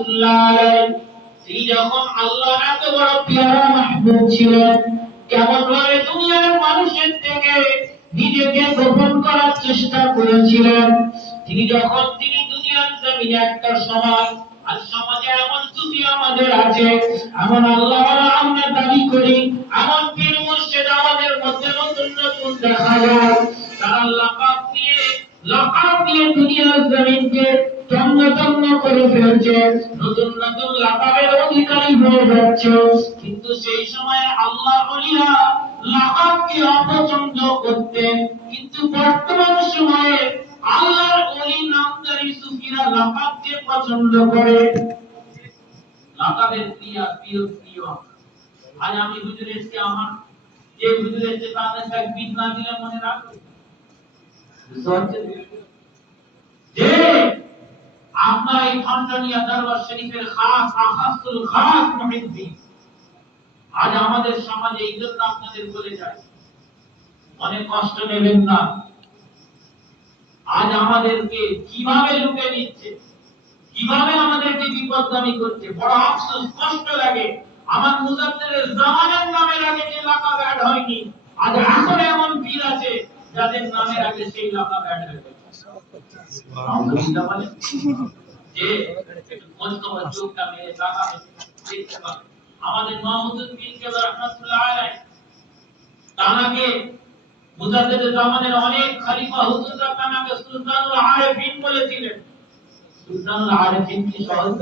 রাহমাতুল্লাহ আলাইহি তিনি যখন আল্লাহ এত বড় পেয়ারা মাহবুব ছিলেন, কেমন ভাবে দুনিয়ার মানুষের থেকে নিজেকে গোপন করার চেষ্টা করেছিলেন। তিনি দুনিয়ার জমিনে একটা সময়, আর সমাজে এমন সুফি আমাদের আছে, এমন আল্লাহ আমরা দাবি করি, এমন পীর মুর্শিদ আমাদের মধ্যে নতুন নতুন দেখা যায়। তারা লাকাব দিয়ে দুনিয়ার জমিনকে তন্ন তন্ন করে ফেলছে, নতুন নতুন লাকাবের অধিকারী হয়ে যাচ্ছে। কিন্তু সেই সময় আল্লাহ ওলিরা লাকাবকে অপছন্দ করতেন, কিন্তু বর্তমান সময়ে আল্লাহর ওলি নামধারী সুফিরা লাকাবকে পছন্দ করে। লাকাবের প্রিয়। আজ আমি হুজুর এসে আমার যে হুজুর এসে তাদের এক বিদ না দিলে মনে রাখবে যে আপনার এই খণ্ডনিয়া দরবার শরীফের খাসুল খাস মুহিদ্দিন। আজ আমাদের সমাজে এই জন্য আপনাদের বলে যায়, অনেক কষ্ট নেবেন না। আজ আমাদেরকে কিভাবে লুটে নিচ্ছে, কিভাবে আমাদেরকে বিপদগামী করছে, বড় আফসোস, কষ্ট লাগে। আমার মুজাদ্দেদের জামানের নামের আগে যে লাকাব অ্যাড হয়নি, আজ এখন এমন পীর আছে যাদের নামের আগে সেই লাকাব অ্যাড হয়ে গেছে। আলহামদুলিল্লাহ বলে যে খোঁজ খবর চোখটা মেরে লাকাব দেখতে পাবে। আমাদের মাহমুদুল পীর কেবলা রাহমাতুল্লাহ আলাইহি তানাকে মুজাদ্দেদের জামানের অনেক খলিফা হুজুররা তানাকে সুলতানুল আরিফিন বলেছিলেন। সুলতানুল আরিফিন কি সহজ